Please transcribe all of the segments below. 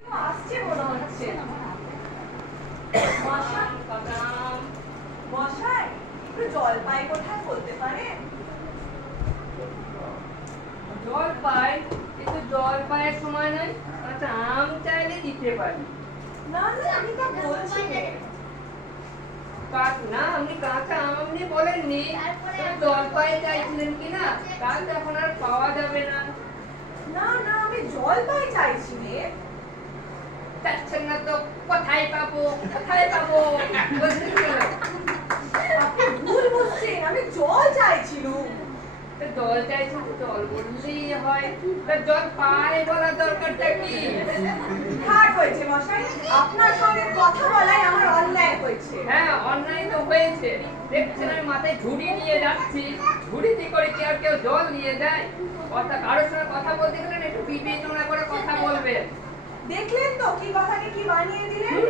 আসছে মনে হচ্ছে। মশাই, মশাই, একটু জলপাই কোথায় বলতে পারেন? জলপাই? কিন্তু জলপাইয়ের সময় নয়। আচ্ছা, আম চাইলে দিতে পারি। না না, আমি তা বলছি না, আপনি কাঁচা আম আপনি বলেননি, তবে জলপাই চাইছিলেন কিনা তা তো এখন আর পাওয়া যাবে না। না না, আমি জলপাই চাইছি রে। চাচ্ছেন না তো কোথায় পাবো, কোথায় পাবো বলছেন কেন? আপনি ভুল বুঝছেন, আমি জল চাইছিলুম। তা জল চাইছেন তো জল বললেই হয়, তা জল পাই বলার দরকারটা কি? থাক হয়েছে মশাই, আপনার সঙ্গে কথা বলাই আমার অন্যায় হয়েছে। হ্যাঁ, অন্যায় তো হয়েছে। দেখছেন আমি মাথায় ঝুড়ি নিয়ে যাচ্ছি, ঝুড়িতে করে কি আর কেউ জল নিয়ে যায়? কারোর সঙ্গে কথা বলতে গেলে না একটু বিবেচনা করে কথা বলবেন। দেখলেন তো কি কথাকে কি বানিয়ে দিলেন।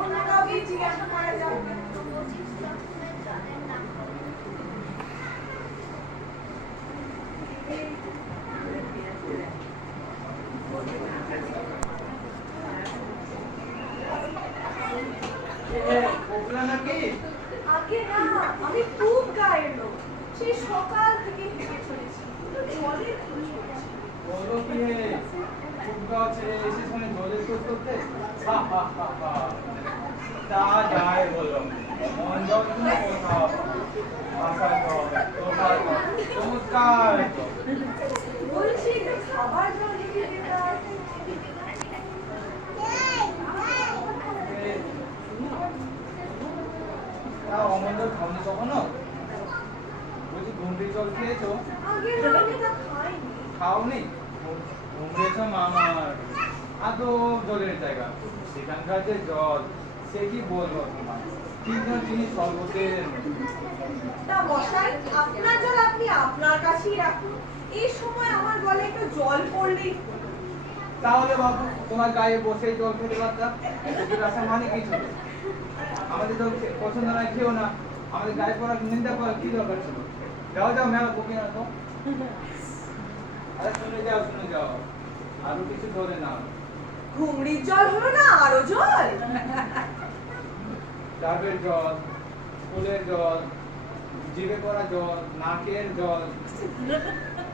অন্য কাউকে জিজ্ঞাসা করা যাবে। আগে না, আমি খুব গায়ের লোক, সেই সকাল থেকে হেঁটে চলেছি, জলের খোঁজ করছি। বলো কি হে, খুব গাছ এসেছ মানে জলের খোঁজ করতে? হা হা হা হা, তা যায় বলো, মন যত্ন কোথাও ভাষা চমৎকার। বলছি একটু খাবার জল লিখে দিতাম। তা অমঙ্গল খাওনি কখনো? বলছি ঘুমড়ি জল খেয়েছো? আগে না, আমি তা খাইনি। খাওনি? ঘুমড়েছ মামার আদৌ জলের জায়গা, সেখানকার যে জল সে কি বলবো তোমার, তিনজন জিনিস সর্বতের। তা মশাই, আপনার জল আপনি আপনার কাছেই রাখুন, এই সময় আমার গলে একটু জল পড়লেই হলো। তাহলে বাবু তোমার গায়ে বসে জল খেতে পারতাম, এতটুকু রাস্তা মানে কি ছিল? আমাদের জল পছন্দ নয় খেও না, আমাদের গায়ে পড়া নিন্দা করার কি দরকার ছিল? যাও যাও, মেলা বকে না তো। আরে শুনে যাও, আরো কিছু ধরে নাও। ঘুমড়ির জল হলো না আরো জল? ডাবের জল, ফুলের জল, জিভে পড়া জল, নাকের জল,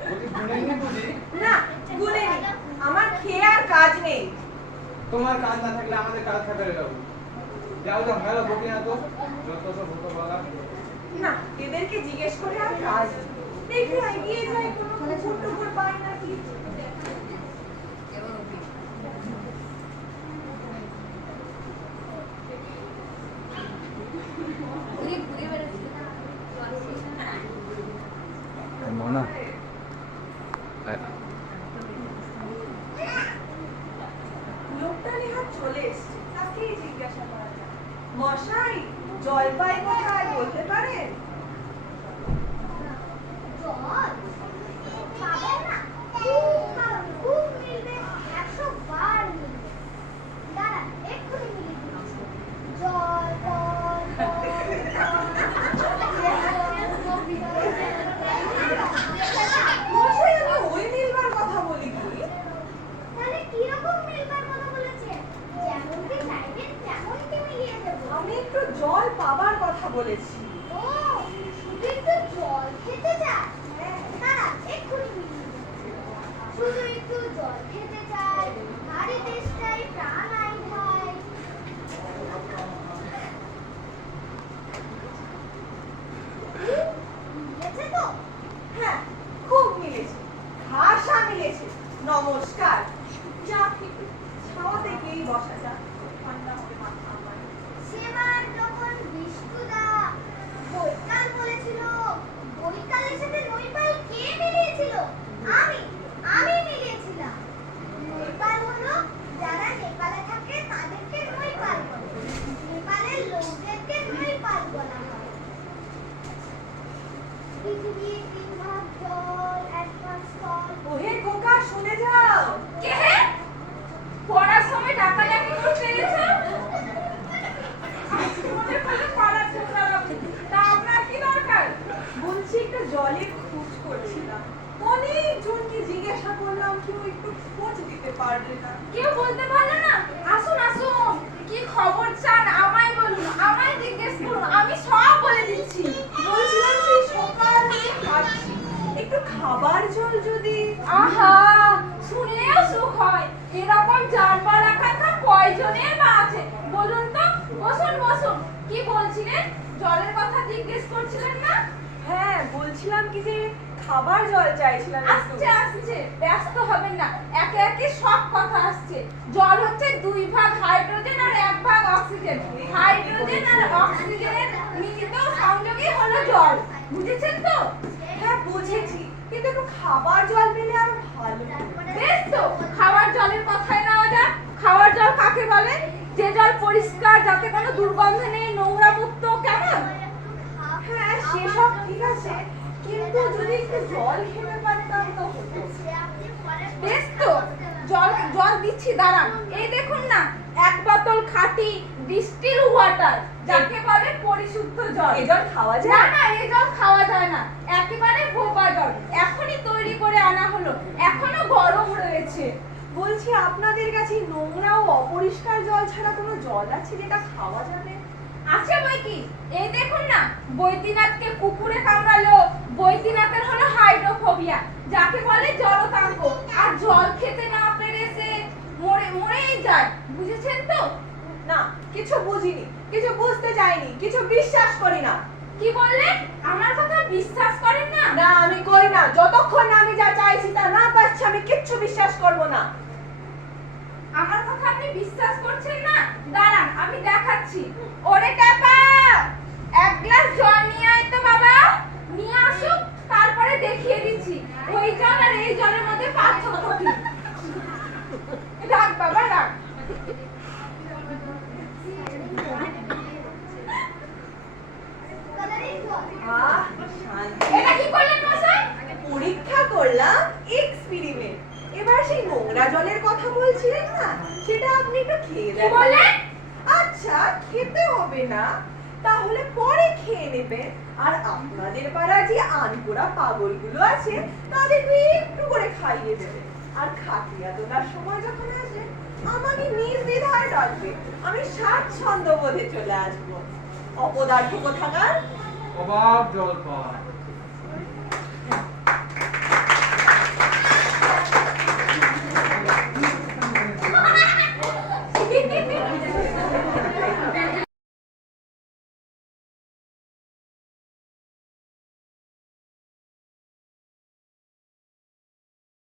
বলছি গুনেননি বুঝি? না, গুনেনি, আমার খেয়ে আর কাজ নেই। তোমার কাজ না থাকলে আমাদের কাজ থাকবে রে বাবু। যাও যাও, মেলা বকে না তো, যত সব হতো বলা। না, এদেরকে জিজ্ঞেস করে আর কাজ নেই। দেখি এগিয়ে যাই, কোনো কুকুর টুকুর পাই নাকি। মনা লোকটা নেহাত চলে এসছে, তাকেই জিজ্ঞাসা করা যাক। মশাই, জলপাই কোথায় বলতে পারেন? জল পাবেন না, খুব মিলবে, 100 বার মিলবে। দাঁড়ান, এক্ষুনি মিলিয়ে দিচ্ছি। জল জল মশাই, আমি ওই মিলবার কথা বলিনি। তাহলে কিরকম মিলবার কথা বলেছে? যেমনটি চাইবেন তেমনটি মিলিয়ে দেবো। আমি একটু জল পাবার কথা বলেছি। ও, শুধু একটু জল খেতে চায়? দাঁড়ান, এক্ষুনি মিলিয়ে দিচ্ছি। শুধু একটু জল খেতে চাই, ভারী তেষ্টায় প্রাণ আই ভাই। মিলেছে তো? হ্যাঁ, খুব মিলেছে, ভাষা মিলেছে। নমস্কার। যাক, একটু ছাওয়াতে গিয়েই বসা যাক, ঠান্ডা হবে মাথা আমার। সেবার যখন বিষ্ণুদা বৈকাল বলেছিল, বৈকালের সাথে নৈপাল কে মিলিয়েছিল? আমি মিলিয়েছিলাম। নৈপাল হলো যারা নেপালে থাকে তাদেরকে নৈপাল বলে, নেপালের লোকদেরকে নৈপাল বলা হয়। পৃথিবীর 3 ভাগ জল, 1 ভাগ স্থল। ওহে খোকা, শুনে যাও। কে হে? পড়ার সময় ডাকাডাকি করতে এসেছো? মনে করলে পাড়ার ছোকরা বাবু। তা আপনার কি দরকার? বলছি একটু জলের খোঁজ করছিলাম। অনেকজনকে জিজ্ঞাসা করলাম, কেউ একটু খোঁজ দিতে পারলে না। কেউ বলতে পারলো না? আসুন আসুন, কি খবর চান আমায় বলুন, আমায় জিজ্ঞেস করুন, আমি সব বলে দিচ্ছি। বলছিলাম সেই সকাল থেকে হাঁটছি, একটু খাবার জল যদি। আহা, শুনলেও সুখ হয়। এরকম জানবার রাখা কয়জনের মা আছে বলুন তো? বসুন বসুন। কি বলছিলেন? জলের কথা জিজ্ঞেস করছিলেন না? হ্যাঁ, বলছিলাম কি যে খাবার জল চাইছিলাম একটু। আসছে আসছে, ব্যস্ত হবেন না, একে একে সব কথা আসছে। জল হচ্ছে 2 ভাগ হাইড্রোজেন আর 1 ভাগ অক্সিজেন। হাইড্রোজেন আর অক্সিজেনের মিলিত সংযোগই হলো জল। বুঝেছেন তো? হ্যাঁ বুঝেছি, কিন্তু একটু খাবার জল পেলে আরো ভালো। বেশ তো, খাওয়ার জলের কথাই নেওয়া যাক। খাওয়ার জল কাকে বলে? যে জল পরিষ্কার, যাতে কোনো দুর্গন্ধ নেই, নোংরা মুক্ত, কেমন? হ্যাঁ সেসব ঠিক আছে, কিন্তু যদি একটু জল খেতে পারতাম তো হতো। বেশ তো, জল জল দিচ্ছি, দাঁড়ান। এই দেখুন না, 1 বোতল খাঁটি ডিস্টিল ওয়াটার, যাকে বলে পরিশুদ্ধ জল। এই জল খাওয়া না যায়? না, এই জল খাওয়া যায় না, একেবারে ভোপা জল। এখনই তৈরি করে আনা হলো, এখনো গরম রয়েছে। বলছি আপনাদের কাছে নোংরা ও অপরিষ্কার জল ছাড়া কোনো জল আছে যেটা খাওয়া যাবে? আছে বই কি, এই দেখুন না, বৈদ্যনাথকে কুকুরে কামড়ালো, বৈদ্যনাথের হলো হাইড্রোফোবিয়া, যাকে বলে জলতাঙ্ক, আর জল খেতে না পেরে সে মরেই যায়। বুঝেছেন তো? না, কিছু বুঝিনি, কিছু বুঝতে চাইনি, কিছু বিশ্বাস করি না। কি বললেন? আমার কথা বিশ্বাস করেন না? না আমি করি না, যতক্ষণ না আমি যা চাইছি তা না পাচ্ছি আমি কিচ্ছু বিশ্বাস করব না। আমার কথা আপনি বিশ্বাস করছেন না? দাঁড়ান, আমি দেখাচ্ছি। ওরে টাপা, 1 গ্লাস জল নিয়ে আয় তো বাবা। নিয়ে আসুক, তারপরে দেখিয়ে দিচ্ছি ওই জল আর এই জলের মধ্যে পার্থক্য কি। রাখ বাবা, রাখ। আহ, শান্তি। এটা কি করলেন মশাই? পরীক্ষা করলাম, এক্সপেরিমেন্ট। এবার সেই নোংরা জলের কথা বলছিলেন না, সেটা আপনি একটু খেয়ে কি দেখেন। বললেন? আচ্ছা খেতে হবে না, তাহলে পরে খেয়ে নেবেন। আর আপনাদের পাড়ার যে আনকোড়া পাগলগুলো আছে তাদেরকে একটু করে খাইয়ে দেবেন। আর খাটিয়া তোলার সময় যখন আসবে আমাকে নির্দ্বিধায় ডাকবে, আমি স্বাচ্ছন্দ্য বোধে চলে আসবো। অপদার্থ কোথাকার। অভাব জল পাওয়া